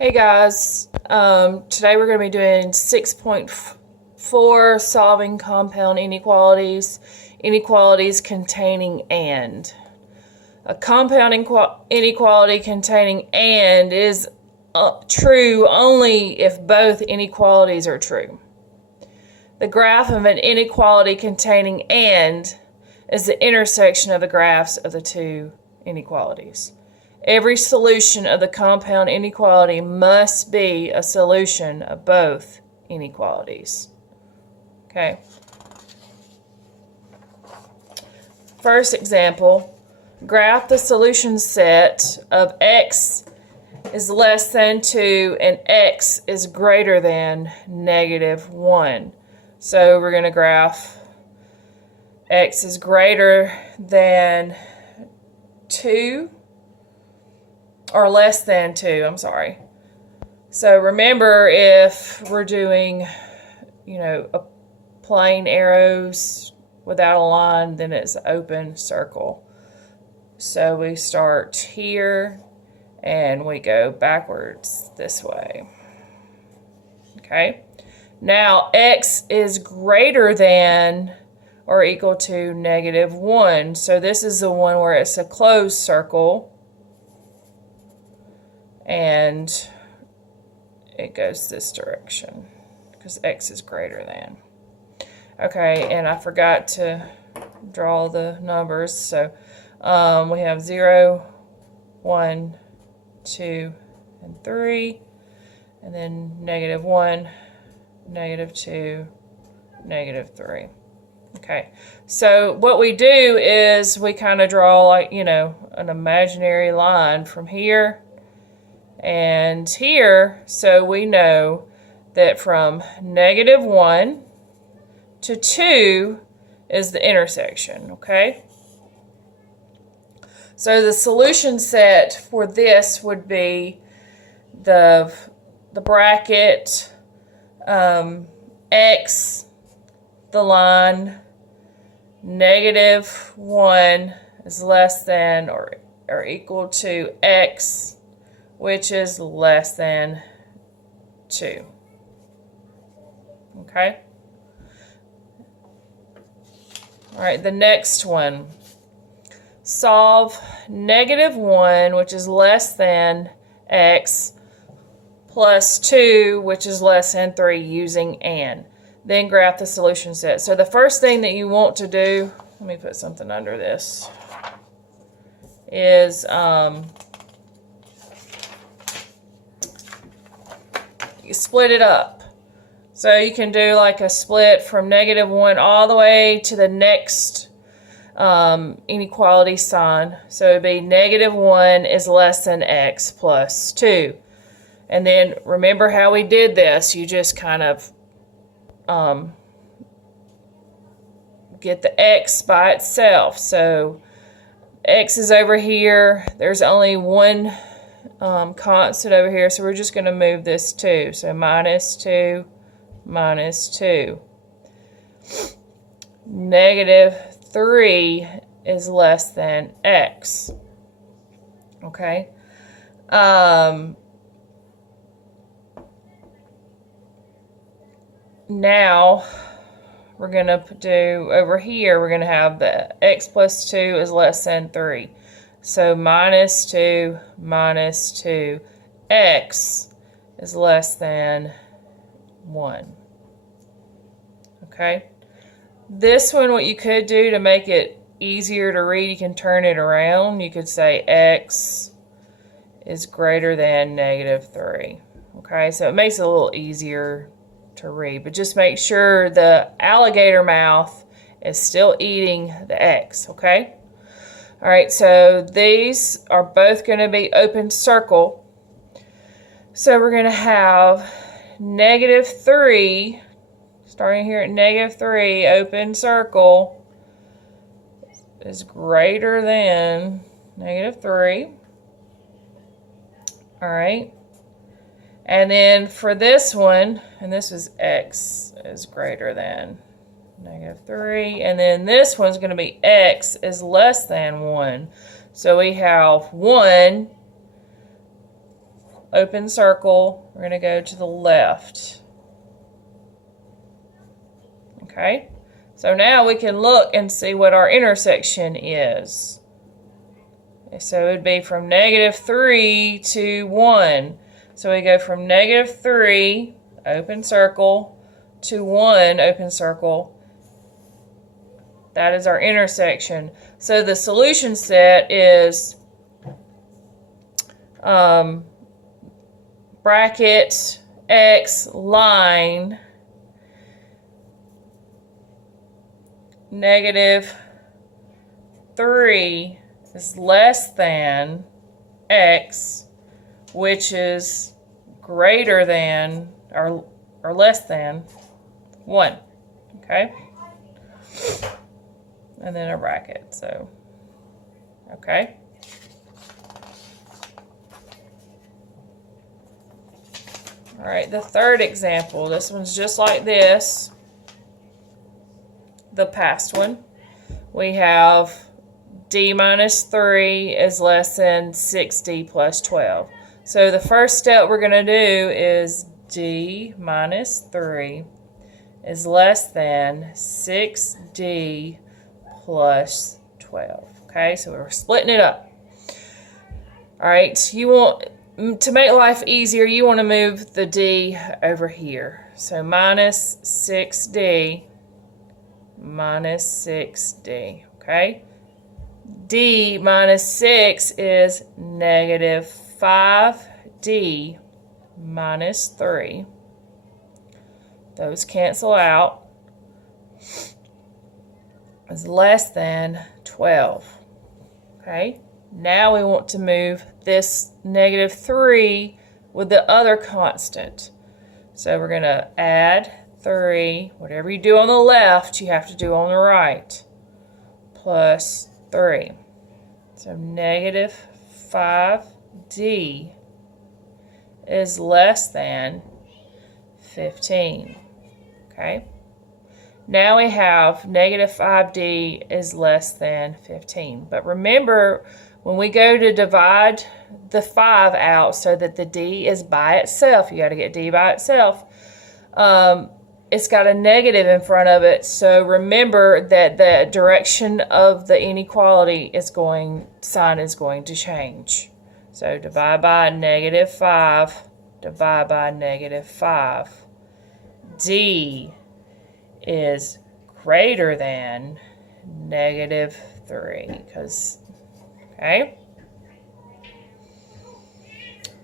Hey guys, today we're going to be doing 6.4 solving compound inequalities, inequalities containing and. A compound inequality containing and is true only if both inequalities are true. The graph of an inequality containing and is the intersection of the graphs of the two inequalities. Every solution of the compound inequality must be a solution of both inequalities. Okay. First example, graph the solution set of x is less than 2 and x is greater than -1. So we're going to graph x is greater than 2. Or less than 2, I'm sorry. So remember, if we're doing, plain arrows without a line, then it's an open circle. So we start here and we go backwards this way. Okay. Now x is greater than or equal to -1. So this is the one where it's a closed circle. And it goes this direction because x is greater than. Okay, and I forgot to draw the numbers. So we have 0, 1, 2, and 3. And then -1, -2, -3. Okay, so what we do is we kind of draw an imaginary line from here and here, so we know that from -1 to 2 is the intersection, okay? So the solution set for this would be the bracket, x, the line, -1 is less than or equal to x, which is less than 2. Okay? All right, the next one. Solve -1, which is less than x, plus 2, which is less than 3, using and. Then graph the solution set. So the first thing that you want to do, let me put something under this, is you split it up. So you can do like a split from -1 all the way to the next inequality sign. So it would be -1 is less than x plus 2. And then remember how we did this. You just kind of get the x by itself. So x is over here. There's only one constant over here, so we're just going to move this 2. So -2, -2. -3 is less than x. Okay. Now we're going to do over here, we're going to have the x plus 2 is less than 3. So -2, -2, x is less than 1. Okay? This one, what you could do to make it easier to read, you can turn it around. You could say x is greater than -3. Okay? So it makes it a little easier to read. But just make sure the alligator mouth is still eating the x. Okay? All right, so these are both going to be open circle. So we're going to have -3, starting here at -3, open circle, is greater than -3. All right. And then for this one, and this is x is greater than -3. And then this one's going to be x is less than 1. So we have 1 open circle, we're going to go to the left. Okay, so now we can look and see what our intersection is. So it would be from -3 to 1. So we go from -3, open circle, to 1, open circle. That is our intersection. So the solution set is bracket x line -3 is less than x, which is greater than or less than 1. Okay? And then a bracket. So, okay. All right, the third example. This one's just like this. The past one. We have d minus 3 is less than 6d plus 12. So the first step we're going to do is d minus 3 is less than 6d plus 12. Okay, so we're splitting it up. All right, you want to make life easier, you want to move the d over here. So minus 6d minus 6d. Okay, d minus 6 is -5d minus 3. Those cancel out. Is less than 12. Okay, now we want to move this -3 with the other constant. So we're going to add 3. Whatever you do on the left, you have to do on the right. Plus 3. So -5d is less than 15. Okay. Now we have -5d is less than 15. But remember, when we go to divide the 5 out so that the d is by itself, you got to get d by itself, it's got a negative in front of it. So remember that the direction of the inequality sign is going to change. So divide by -5, divide by -5. D is greater than -3, because, okay.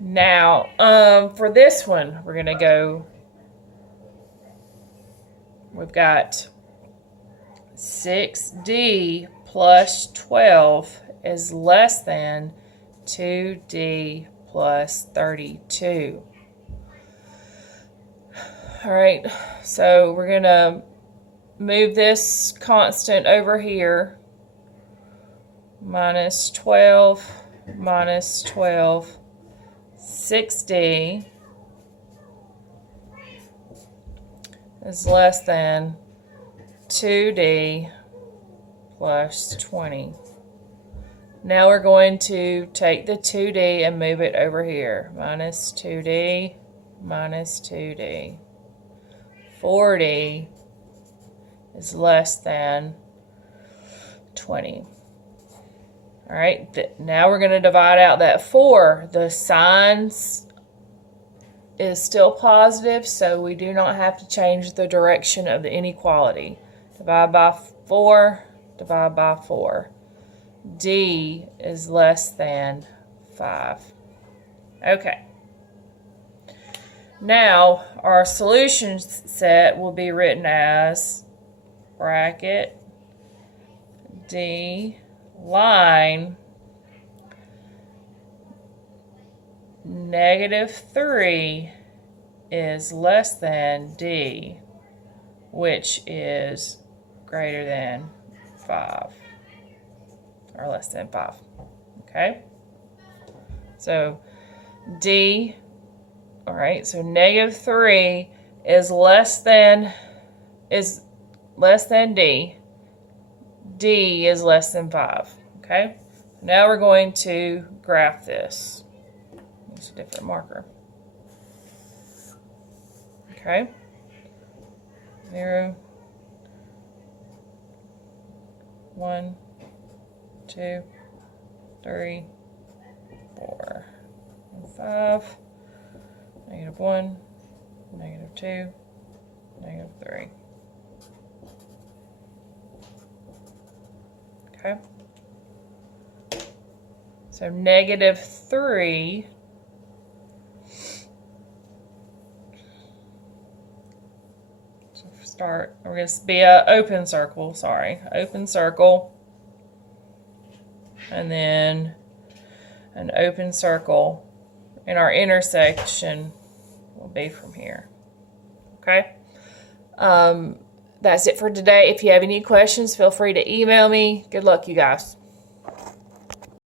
Now, for this one, we're going to go, we've got 6d plus 12 is less than 2d plus 32. All right, so we're going to move this constant over here. Minus 12, minus 12, 6d is less than 2d plus 20. Now we're going to take the 2d and move it over here. Minus 2d, minus 2d. 40 is less than 20. All right, now we're going to divide out that 4. The signs is still positive, so we do not have to change the direction of the inequality. Divide by 4, divide by 4. D is less than 5. Okay. Now, our solution set will be written as bracket D line -3 is less than D, which is greater than 5, or less than 5. Okay? So, D, all right, so -3 is less than D. D is less than 5. Okay? Now we're going to graph this. It's a different marker. Okay. 0, 1, 2, 3, 4, and 5, -1, -2, -3. Okay. So -3 start, we're going to be an open circle, sorry, open circle, and then an open circle, and our intersection will be from here. Okay, that's it for today. If you have any questions, feel free to email me. Good luck, you guys.